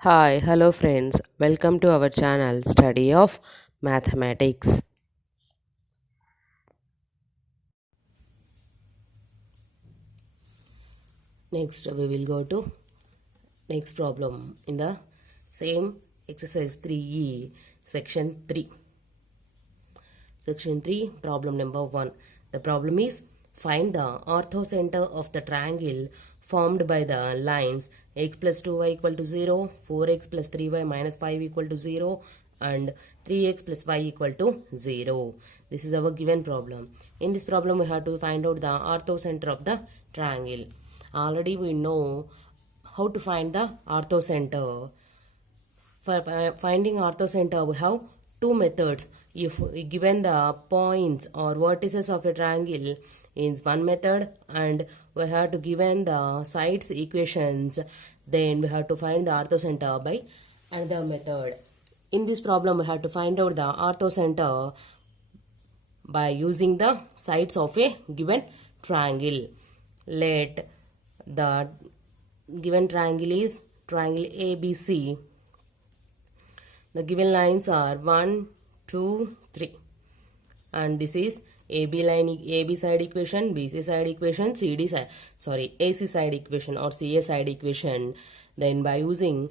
Hi, hello friends. Welcome to our channel Study of Mathematics. Next we will go to next problem in the same exercise 3E section 3. Section 3 problem number 1. The problem is find the orthocenter of the triangle formed by the lines x plus 2y equal to 0, 4x plus 3y minus 5 equal to 0 and 3x plus y equal to 0. This is our given problem. In this problem we have to find out the orthocenter of the triangle. Already we know how to find the orthocenter. For finding orthocenter, we have two methods. If given the points or vertices of a triangle is one method, and we have to given the sides equations, then we have to find the orthocenter by another method. In this problem, we have to find out the orthocenter by using the sides of a given triangle. Let the given triangle is triangle ABC. The given lines are 1, 2, 3. And this is AB line, AB side equation, BC side equation, AC side equation or CA side equation. Then by using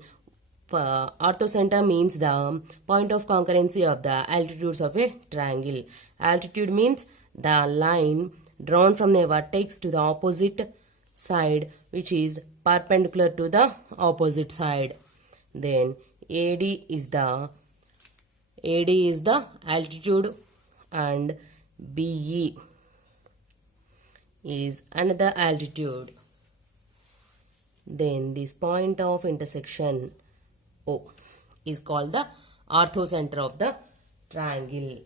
orthocenter means the point of concurrency of the altitudes of a triangle. Altitude means the line drawn from a vertex to the opposite side which is perpendicular to the opposite side. Then AD is the altitude and BE is another altitude. Then this point of intersection O is called the orthocenter of the triangle.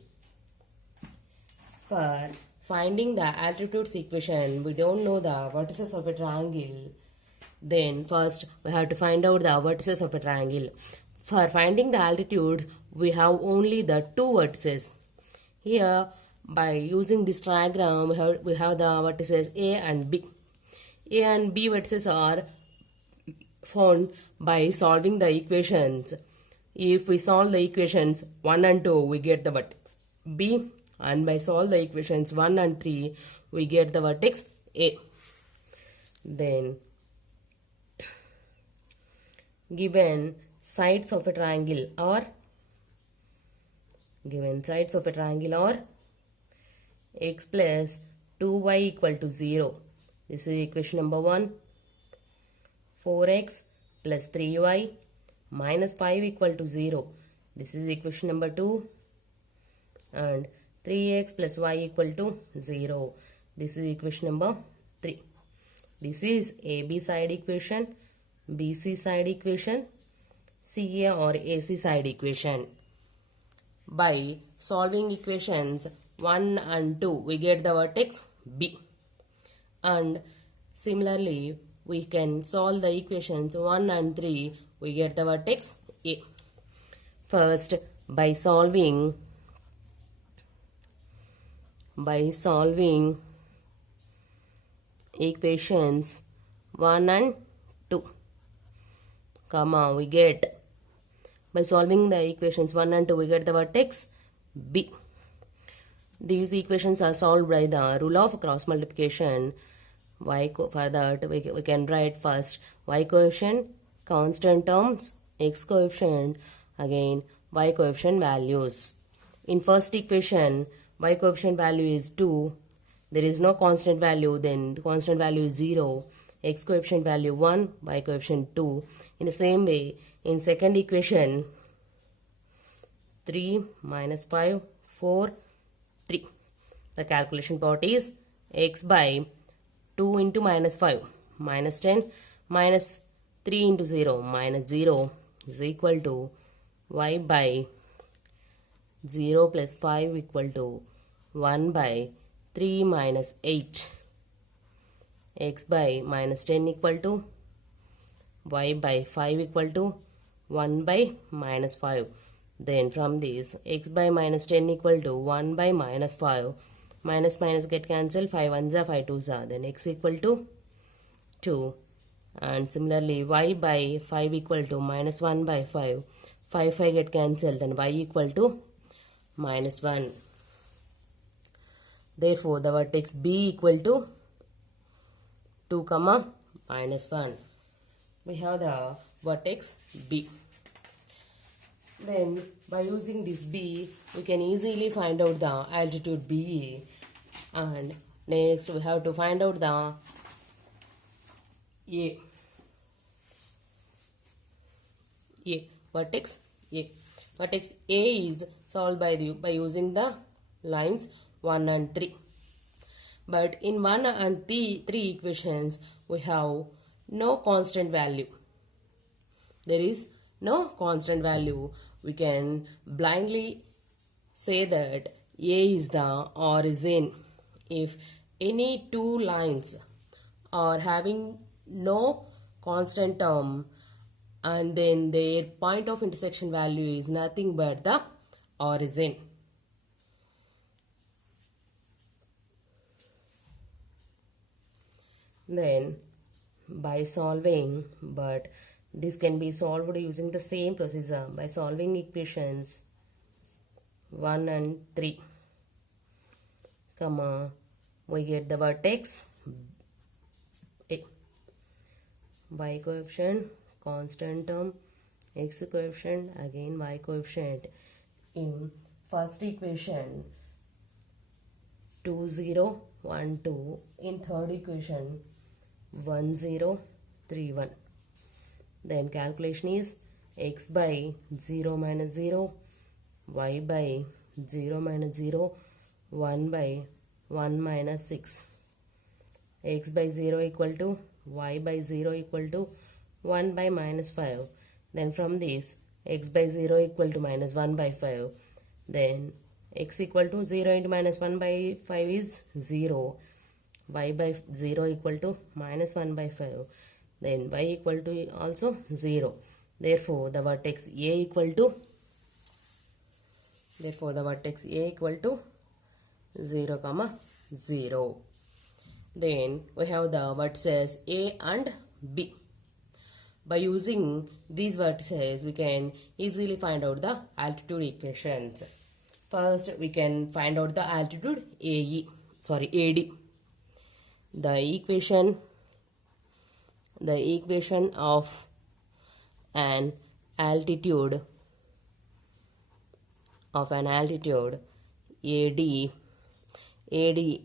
For finding the altitudes equation, we don't know the vertices of a triangle. Then first we have to find out the vertices of a triangle. For finding the altitude, we have only the two vertices. Here, by using this diagram, we have the vertices A and B. A and B vertices are found by solving the equations. If we solve the equations 1 and 2, we get the vertex B, and by solve the equations 1 and 3, we get the vertex A. Then given sides of a triangle or x plus 2y equal to 0. This is equation number 1. 4x plus 3y minus 5 equal to 0. This is equation number 2. And 3x plus y equal to 0. This is equation number 3. This is AB side equation, BC side equation, CA or AC side equation. By solving equations 1 and 2, we get the vertex B. And similarly, we can solve the equations 1 and 3, we get the vertex A. First, by solving equations 1 and 2, we get by solving the equations 1 and 2, we get the vertex B. These equations are solved by the rule of cross multiplication. For that, we can write first y coefficient, constant terms, x coefficient, again y coefficient values. In first equation, y coefficient value is 2. There is no constant value, then the constant value is 0. X coefficient value 1, y coefficient 2. In the same way, in second equation, 3 minus 5, 4, 3. The calculation part is x by 2 into minus 5, minus 10, minus 3 into 0, minus 0 is equal to y by 0 plus 5 equal to 1 by 3 minus 8. X by minus 10 equal to y by 5 equal to 1 by minus 5. Then from this, x by minus 10 equal to 1 by minus 5. Minus minus get cancelled. 5 1s are 5 2s are. Then x equal to 2. And similarly y by 5 equal to minus 1 by 5. 5 get cancelled, then y equal to minus 1. Therefore, the vertex B equal to 2 comma minus 1. We have the vertex B. Then by using this B, we can easily find out the altitude BE. And next we have to find out the A. Vertex A. Vertex A is solved by using the lines 1 and 3. But in 1 and 3 equations, we have no constant value. There is no constant value. We can blindly say that A is the origin. If any two lines are having no constant term and then their point of intersection value is nothing but the origin. Then by solving, but this can be solved using the same procedure by solving equations 1 and 3, comma, we get the vertex A. Y coefficient, constant term, x coefficient, again y coefficient. In first equation 2 0 1 2, in third equation 1 0 3 1. Then calculation is x by 0 minus 0, y by 0 minus 0, 1 by 1 minus 6. X by 0 equal to y by 0 equal to 1 by minus 5. Then from this x by 0 equal to minus 1 by 5. Then x equal to 0 into minus 1 by 5 is 0. Y by 0 equal to minus 1 by 5. Then y equal to also 0. Therefore, the vertex A equal to 0 comma 0. Then we have the vertices A and B. By using these vertices, we can easily find out the altitude equations. First, we can find out the altitude AD. The equation of an altitude AD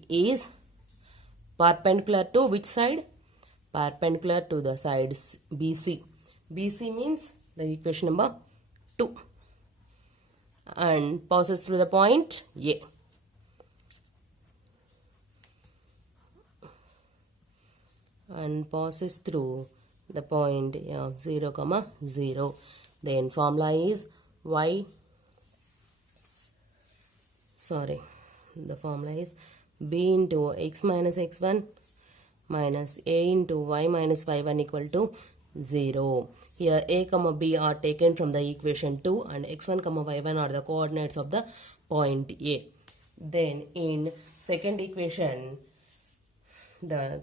is perpendicular to which side? Perpendicular to the sides BC. BC means the equation number 2 and passes through the point A. And passes through the point 0 comma 0. Then formula is the formula is b into x minus x1 minus a into y minus y1 equal to 0. Here a comma b are taken from the equation 2 and x1 comma y1 are the coordinates of the point A. Then in second equation, the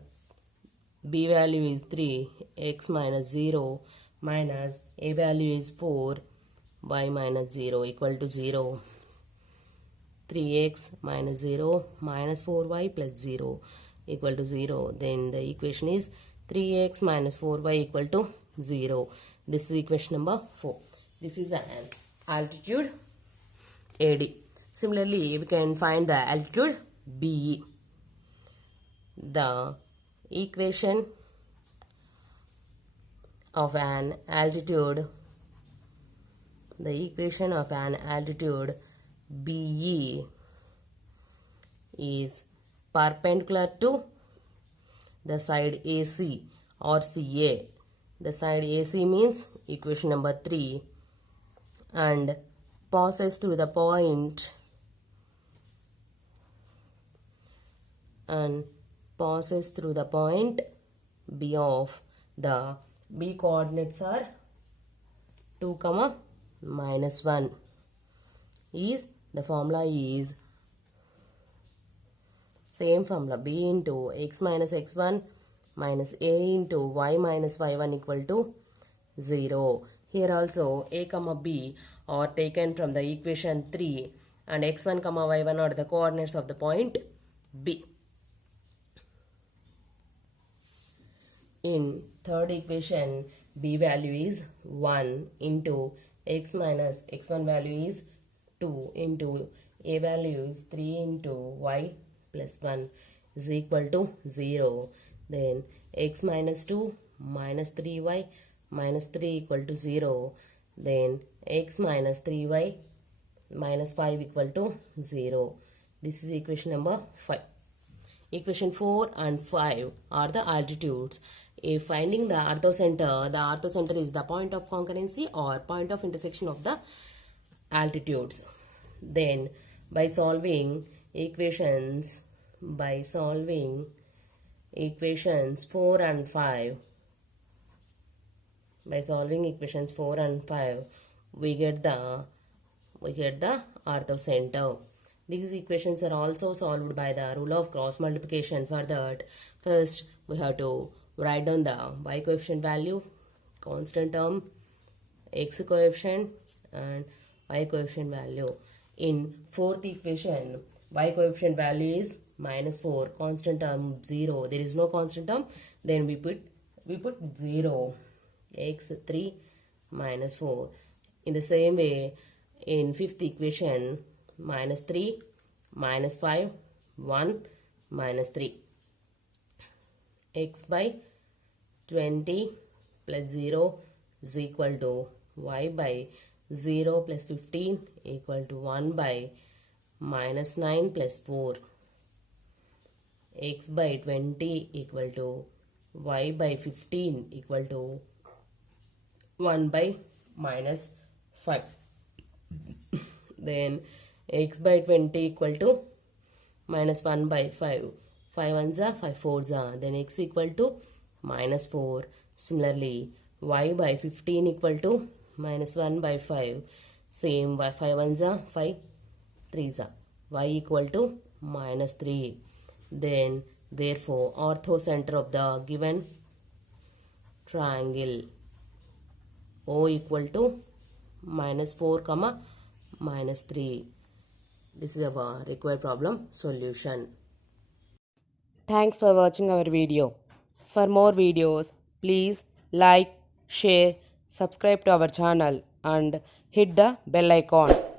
b value is 3, x minus 0 minus a value is 4, y minus 0 equal to 0. 3x minus 0 minus 4y plus 0 equal to 0. Then the equation is 3x minus 4y equal to 0. This is equation number 4. This is an altitude AD. Similarly, we can find the altitude BE. The equation of an altitude BE is perpendicular to the side AC or CA. The side AC means equation number 3 and passes through the point B of the B coordinates are 2 comma minus 1. The formula is same formula, b into x minus x1 minus a into y minus y1 equal to 0. Here also a comma b are taken from the equation 3 and x1 comma y1 are the coordinates of the point B. In third equation, b value is 1 into x minus x1 value is 2 into a value is 3 into y plus 1 is equal to 0. Then x minus 2 minus 3y minus 3 equal to 0. Then x minus 3y minus 5 equal to 0. This is equation number 5. Equation 4 and 5 are the altitudes. If finding the orthocenter is the point of concurrency or point of intersection of the altitudes. Then by solving equations 4 and 5, we get the orthocenter. These equations are also solved by the rule of cross multiplication. For that, first we have to write down the y coefficient value, constant term, x coefficient and y coefficient value. In fourth equation, y coefficient value is minus 4, constant term 0. There is no constant term, then we put 0, x 3 minus 4. In the same way, in fifth equation, minus 3, minus 5, 1, minus 3. X by 20 plus 0 is equal to y by 0 plus 15 equal to 1 by minus 9 plus 4. X by 20 equal to y by 15 equal to 1 by minus 5. Then x by 20 equal to minus 1 by 5. 5 ones are 5 fours are. Then x equal to minus 4. Similarly, y by 15 equal to minus 1 by 5. Same, 5 ones are 5 threes are. Y equal to minus 3. Then, therefore, orthocenter of the given triangle O equal to minus 4 comma minus 3. This is our required problem solution. Thanks for watching our video. For more videos, please like, share, subscribe to our channel and hit the bell icon.